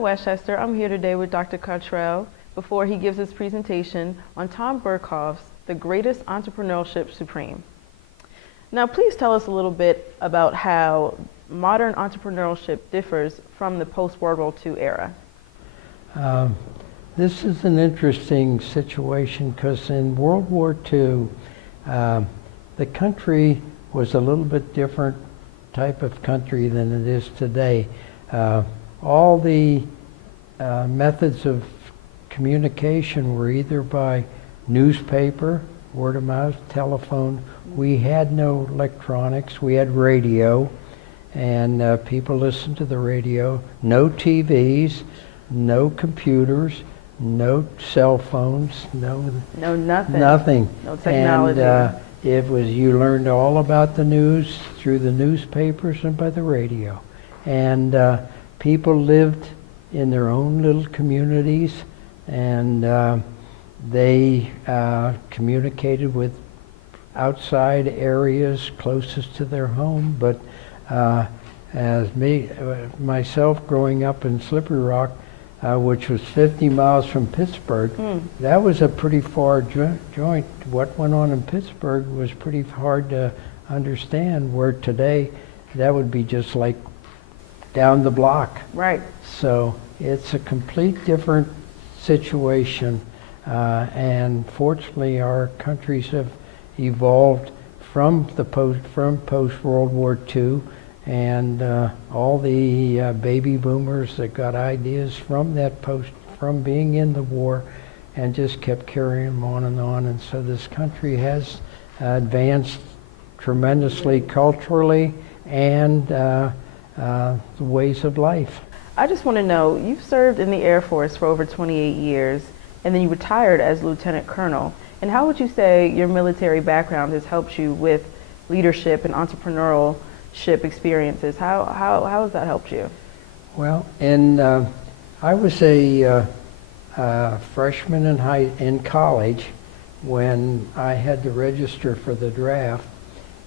Westchester. I'm here today with Dr. Cottrell before he gives his presentation on Tom Burkhoff's The Greatest Entrepreneurship Supreme. Now, please tell us a little bit about how modern entrepreneurship differs from the post-World War II era. This is an interesting situation because in World War II, the country was a little bit different type of country than it is today. All the methods of communication were either by newspaper, word of mouth, telephone. We had no electronics. We had radio, and people listened to the radio. No TVs, no computers, no cell phones, nothing. Nothing. No technology. And it was, you learned all about the news through the newspapers and by the radio. And people lived in their own little communities, and they communicated with outside areas closest to their home. But myself growing up in Slippery Rock, which was 50 miles from Pittsburgh, that was a pretty far joint. What went on in Pittsburgh was pretty hard to understand, where today that would be just like down the block. Right. So it's a complete different situation, and fortunately our countries have evolved from post World War II, and all the baby boomers that got ideas from from being in the war, and just kept carrying them on, and so this country has advanced tremendously culturally and the ways of life. I just want to know, you've served in the Air Force for over 28 years, and then you retired as Lieutenant Colonel. And how would you say your military background has helped you with leadership and entrepreneurship experiences? How has that helped you? Well, I was a freshman in college when I had to register for the draft,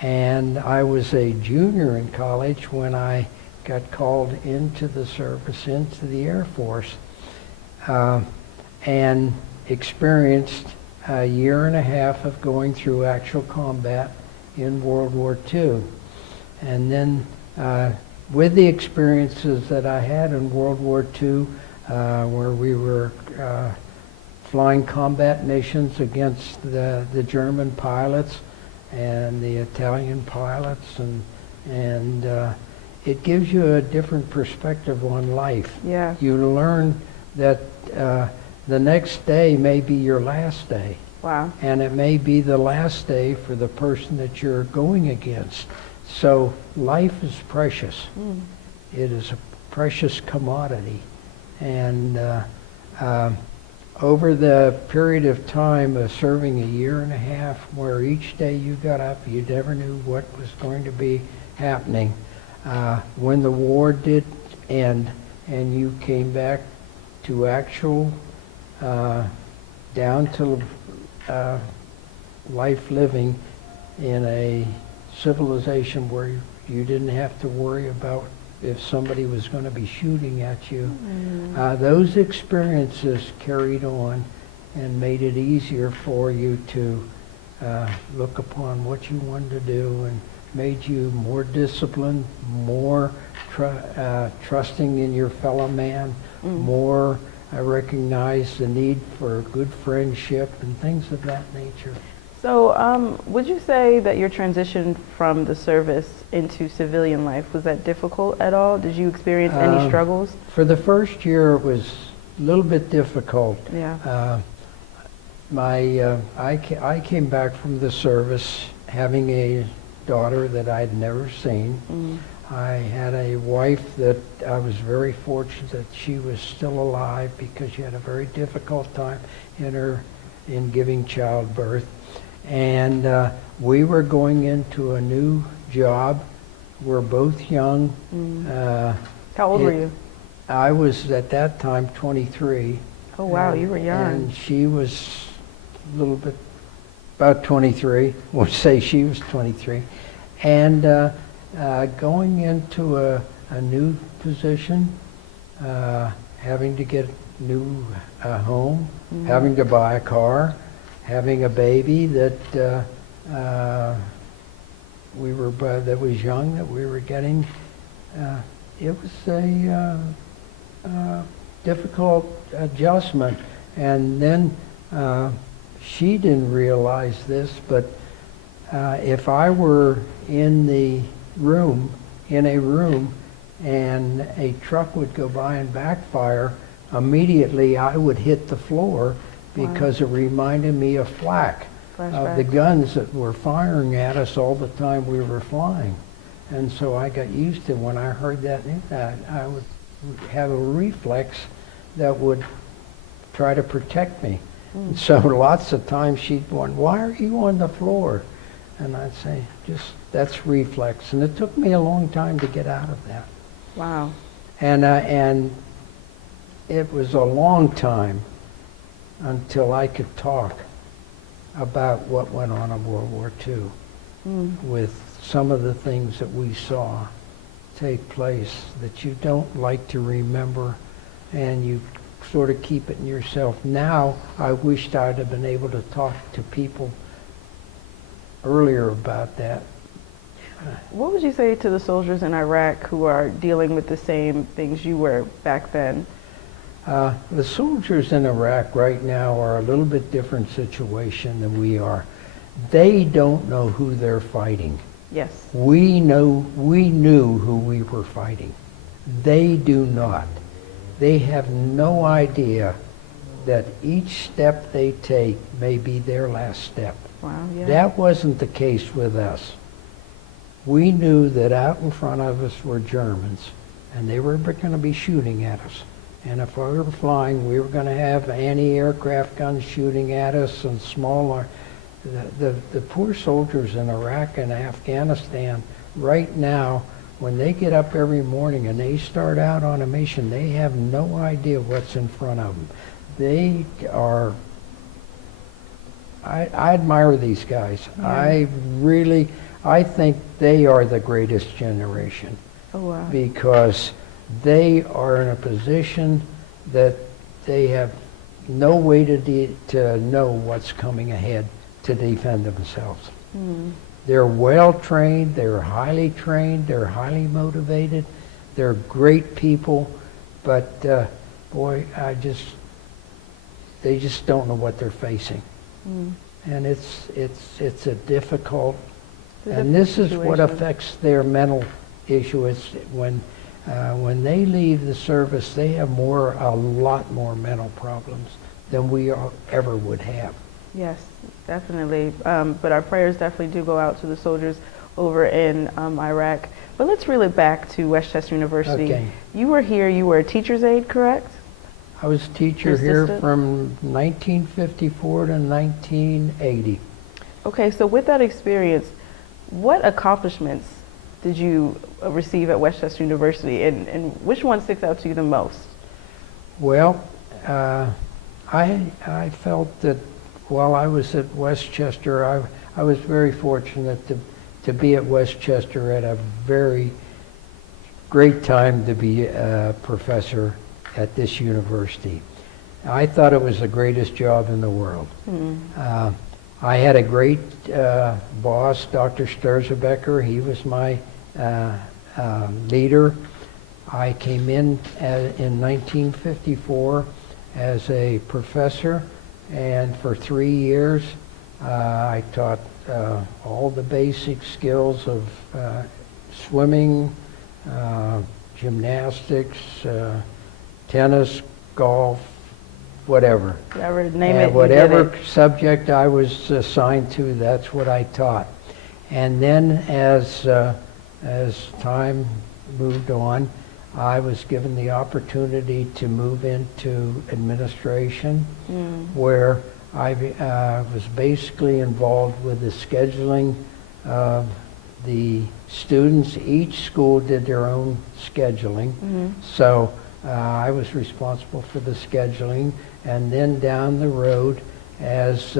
and I was a junior in college when I got called into the service, into the Air Force, and experienced a year and a half of going through actual combat in World War II. And then with the experiences that I had in World War II, where we were flying combat missions against the German pilots and the Italian pilots, and it gives you a different perspective on life. Yeah. You learn that the next day may be your last day. Wow. And it may be the last day for the person that you're going against. So life is precious. It is a precious commodity. And over the period of time of serving a year and a half, where each day you got up, you never knew what was going to be happening. When the war did end and you came back to actual, down to life living in a civilization where you didn't have to worry about if somebody was going to be shooting at you. Those experiences carried on and made it easier for you to look upon what you wanted to do, and made you more disciplined, more trusting in your fellow man, more recognize the need for good friendship and things of that nature. So would you say that your transition from the service into civilian life, was that difficult at all? Did you experience any struggles? For the first year, it was a little bit difficult. Yeah. I came back from the service having a daughter that I'd never seen. I had a wife that I was very fortunate that she was still alive, because she had a very difficult time in giving childbirth. And we were going into a new job. We're both young. How old were you? I was at that time 23. Oh wow, you were young. And she was a little bit, about 23. We'll say she was 23. And going into a new position, having to get a new home, having to buy a car, having a baby that that was young, that we were getting. It was a difficult adjustment. And then she didn't realize this, but if I were in a room, and a truck would go by and backfire, immediately I would hit the floor because it reminded me of flak, of the guns that were firing at us all the time we were flying. And so I got used to, when I heard that, I would have a reflex that would try to protect me. And so lots of times she'd wonder, why are you on the floor? And I'd say, just, that's reflex. And it took me a long time to get out of that. Wow. And it was a long time until I could talk about what went on in World War II with some of the things that we saw take place that you don't like to remember, and you sort of keep it in yourself. Now, I wished I'd have been able to talk to people earlier about that. What would you say to the soldiers in Iraq who are dealing with the same things you were back then? The soldiers in Iraq right now are a little bit different situation than we are. They don't know who they're fighting. Yes. We knew who we were fighting. They do not. They have no idea that each step they take may be their last step. Wow, yeah. That wasn't the case with us. We knew that out in front of us were Germans, and they were going to be shooting at us. And if we were flying, we were going to have anti-aircraft guns shooting at us, and smaller. The poor soldiers in Iraq and Afghanistan right now, when they get up every morning and they start out on a mission, they have no idea what's in front of them. They are, I admire these guys. Yeah. I think they are the greatest generation. Oh, wow. Because they are in a position that they have no way to know what's coming ahead to defend themselves. They're well trained, they're highly trained, they're highly motivated, they're great people, but boy, they just don't know what they're facing. And it's a difficult, and this is what affects their mental issue. It's when they leave the service, they have a lot more mental problems than we ever would have. Yes, definitely. But our prayers definitely do go out to the soldiers over in Iraq. But let's reel it back to West Chester University. Okay. You were here, you were a teacher's aide, correct? I was a teacher here from 1954 to 1980. Okay, so with that experience, what accomplishments did you receive at West Chester University, and which one sticks out to you the most? Well, I felt that while I was at West Chester, I was very fortunate to be at West Chester at a very great time to be a professor at this university. I thought it was the greatest job in the world. I had a great boss, Dr. Sturzebecker. He was my leader. I came in 1954 as a professor, and for 3 years I taught all the basic skills of swimming, gymnastics, tennis, golf, whatever. Whatever subject I was assigned to, that's what I taught. And then as time moved on, I was given the opportunity to move into administration, where I was basically involved with the scheduling of the students. Each school did their own scheduling. So I was responsible for the scheduling. And then down the road, as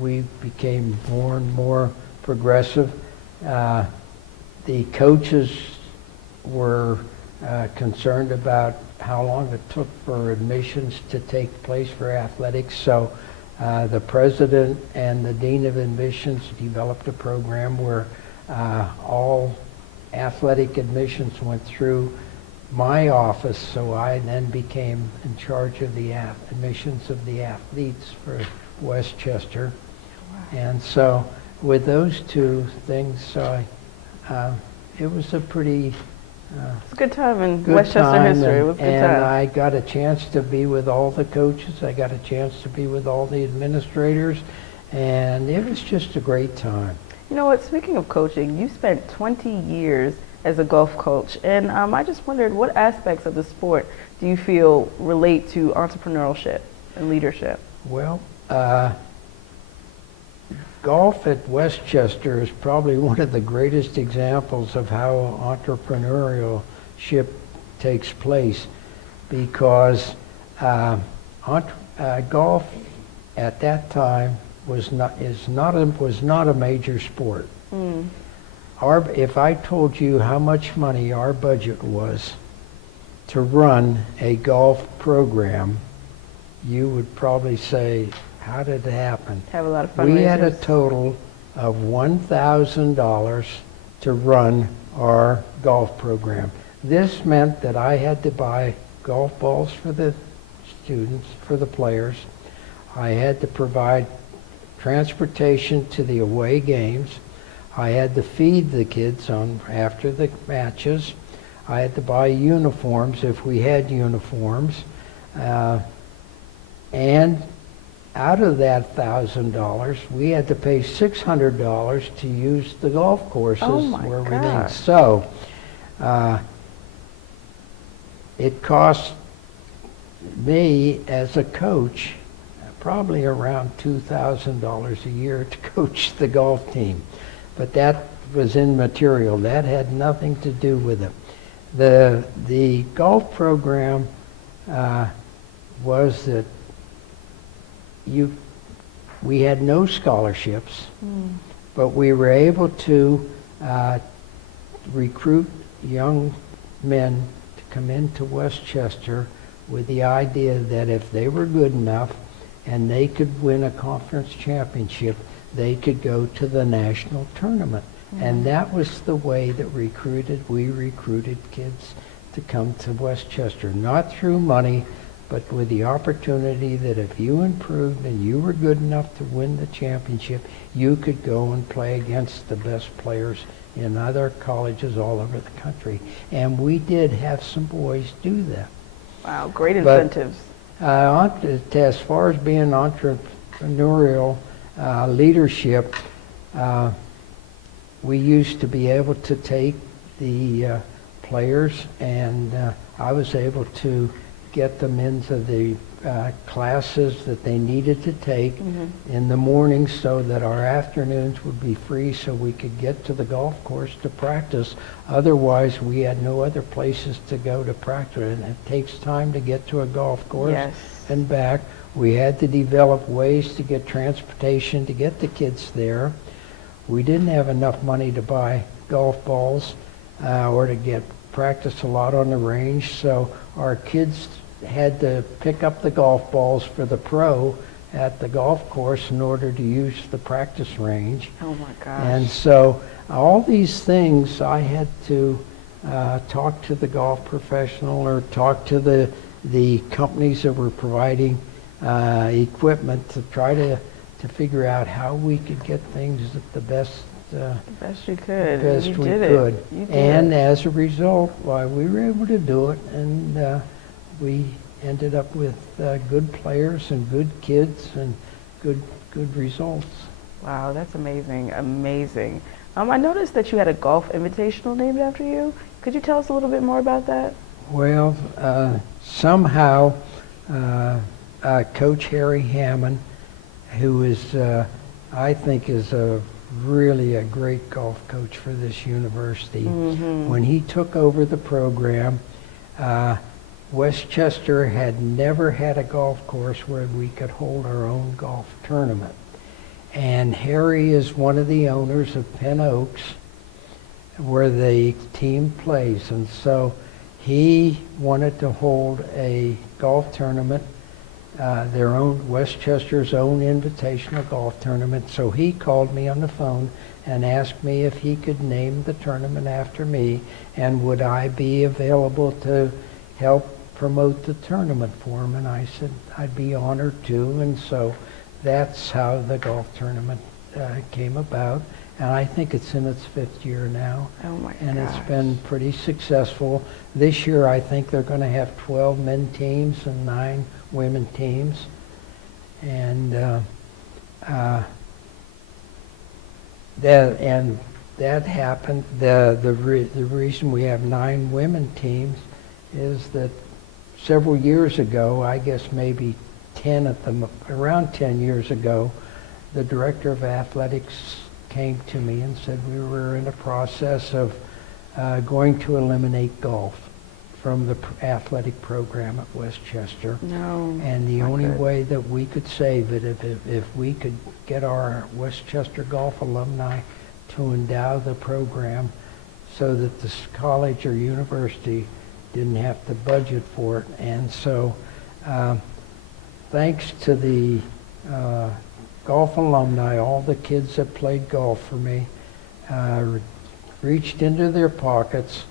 we became more and more progressive, the coaches were concerned about how long it took for admissions to take place for athletics. So the president and the dean of admissions developed a program where all athletic admissions went through my office, so I then became in charge of the admissions of the athletes for Westchester. Wow. And so with those two things, it was a pretty it's a good time in good Westchester time, history. It was a good and time. I got a chance to be with all the coaches. I got a chance to be with all the administrators, and it was just a great time. You know what, speaking of coaching, you spent 20 years as a golf coach, and I just wondered, what aspects of the sport do you feel relate to entrepreneurship and leadership? Well, golf at Westchester is probably one of the greatest examples of how entrepreneurship takes place, because golf at that time was not a major sport. Mm. If I told you how much money our budget was to run a golf program, you would probably say, how did it happen? Have a lot of fundraisers. We had a total of $1,000 to run our golf program. This meant that I had to buy golf balls for the students, for the players. I had to provide transportation to the away games. I had to feed the kids after the matches. I had to buy uniforms if we had uniforms. And out of that $1,000, we had to pay $600 to use the golf courses where we need. So it cost me as a coach probably around $2,000 a year to coach the golf team. But that was immaterial. That had nothing to do with it. The golf program was that we had no scholarships, but we were able to recruit young men to come into Westchester with the idea that if they were good enough and they could win a conference championship, they could go to the national tournament. And that was the way that we recruited kids to come to Westchester, not through money, but with the opportunity that if you improved and you were good enough to win the championship, you could go and play against the best players in other colleges all over the country. And we did have some boys do that. Wow, great incentives. As far as being entrepreneurial leadership, we used to be able to take the players, and I was able to get them into the classes that they needed to take in the mornings so that our afternoons would be free so we could get to the golf course to practice. Otherwise, we had no other places to go to practice, and it takes time to get to a golf course and back. We had to develop ways to get transportation to get the kids there. We didn't have enough money to buy golf balls or to get practice a lot on the range, so our kids had to pick up the golf balls for the pro at the golf course in order to use the practice range. Oh my gosh. And so all these things I had to talk to the golf professional or talk to the companies that were providing equipment to try to figure out how we could get things at the best you could. best you we did could. It. You did and it. As a result, why we were able to do it, and we ended up with good players and good kids and good results. Wow, that's amazing, amazing. I noticed that you had a golf invitational named after you. Could you tell us a little bit more about that? Well, somehow Coach Harry Hammond, who is, I think, is really a great golf coach for this university. When he took over the program, Westchester had never had a golf course where we could hold our own golf tournament. And Harry is one of the owners of Penn Oaks, where the team plays. And so He wanted to hold a golf tournament, their own, Westchester's own invitational golf tournament. So he called me on the phone and asked me if he could name the tournament after me, and would I be available to help promote the tournament for him. And I said I'd be honored to, and so that's how the golf tournament came about. And I think it's in its 5th year now. Oh my And gosh. it's been pretty successful. This year I think they're going to have 12 men teams and 9 women teams. And that happened. The reason we have 9 women teams is that several years ago, I guess maybe around 10 years ago, the director of athletics came to me and said we were in the process of going to eliminate golf from the athletic program at Westchester. No. And the not only good. way that we could save it, if we could get our Westchester golf alumni to endow the program so that the college or university didn't have to budget for it. And so thanks to the golf alumni, all the kids that played golf for me reached into their pockets,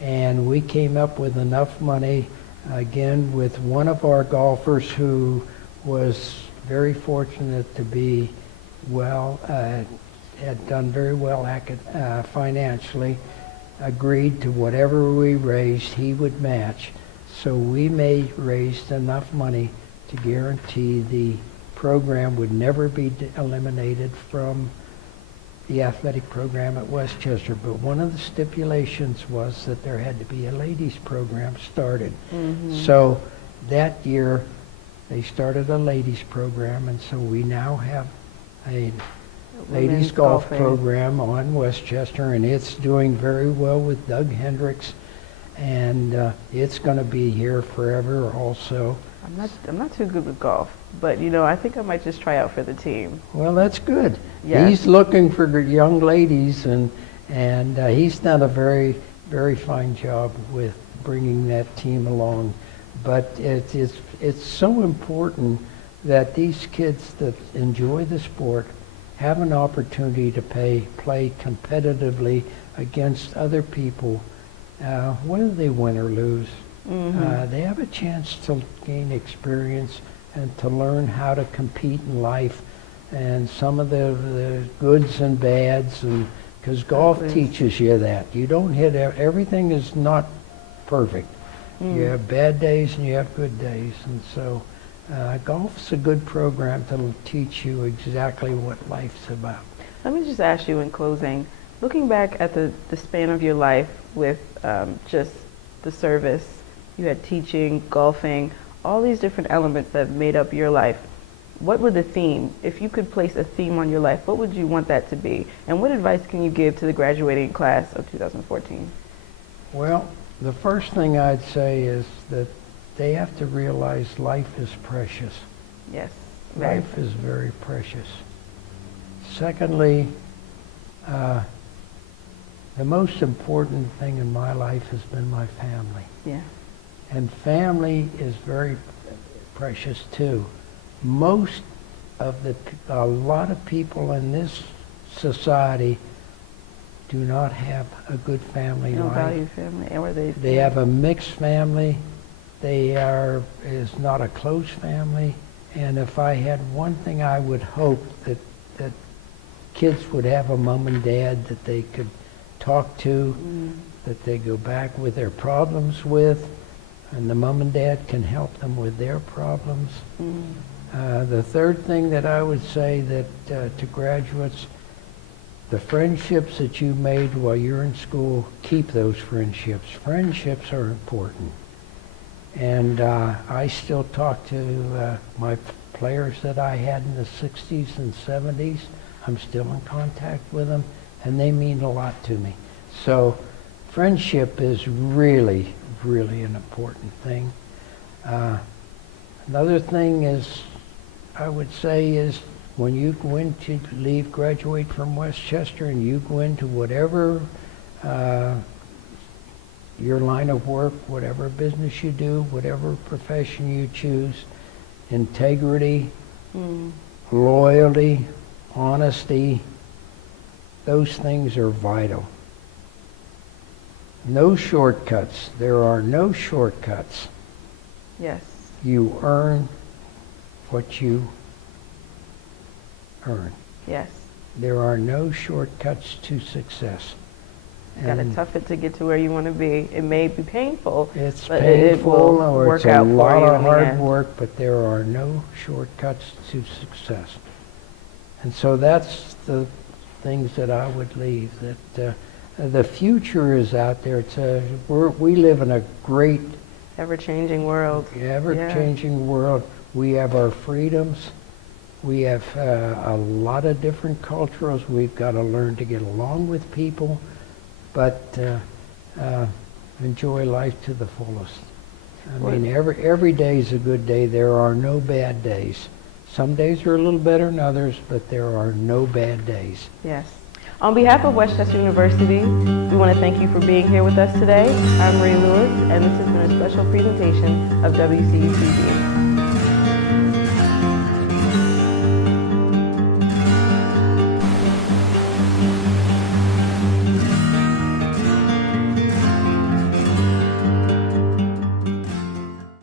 and we came up with enough money, again, with one of our golfers who was very fortunate to be had done very well financially, agreed to whatever we raised, he would match. So we raised enough money to guarantee the program would never be eliminated from the athletic program at Westchester. But one of the stipulations was that there had to be a ladies program started. Mm-hmm. So that year they started a ladies program, and so we now have a ladies Women's golf golfing. program on Westchester, and it's doing very well with Doug Hendricks, and it's going to be here forever also. I'm not too good with golf, but I think I might just try out for the team. Well, that's good. Yes. He's looking for young ladies, and he's done a very, very fine job with bringing that team along. But it's so important that these kids that enjoy the sport have an opportunity to play competitively against other people, whether they win or lose. Mm-hmm. They have a chance to gain experience and to learn how to compete in life, and some of the goods and bads, and because golf teaches you that. You don't hit everything is not perfect. You have bad days and you have good days, and so golf's a good program to teach you exactly what life's about. Let me just ask you in closing, looking back at the span of your life with just the service, you had teaching, golfing, all these different elements that made up your life. What were the theme? If you could place a theme on your life, what would you want that to be? And what advice can you give to the graduating class of 2014? Well, the first thing I'd say is that they have to realize life is precious. Yes. Life is very precious. Secondly, the most important thing in my life has been my family. Yeah. And family is very precious too. A lot of people in this society do not have a good family They don't life. value family, or They have a mixed family. Is not a close family. And if I had one thing, I would hope that kids would have a mom and dad that they could talk to, that they go back with their problems with, and the mom and dad can help them with their problems. The third thing that I would say that to graduates, the friendships that you made while you're in school, keep those friendships. Friendships are important. And I still talk to my players that I had in the 60s and 70s. I'm still in contact with them, and they mean a lot to me. So friendship is really, really an important thing. Another thing is, I would say, is when you go into graduate from Westchester, and you go into whatever your line of work, whatever business you do, whatever profession you choose, integrity, loyalty, honesty, those things are vital. No shortcuts. There are no shortcuts. Yes. You earn what you earn. Yes. There are no shortcuts to success. You gotta tough it to get to where you want to be. It may be painful, It's but painful, it will or work it's a out for lot you of in the hard end. work, but there are no shortcuts to success. And so that's the things that I would leave. That the future is out there. We live in a great, Ever-changing world. ever-changing world. We have our freedoms. We have a lot of different cultures. We've got to learn to get along with people, but enjoy life to the fullest. I mean, every day is a good day. There are no bad days. Some days are a little better than others, but there are no bad days. Yes. On behalf of Westchester University, we want to thank you for being here with us today. I'm Ray Lewis, and this has been a special presentation of WCUTV.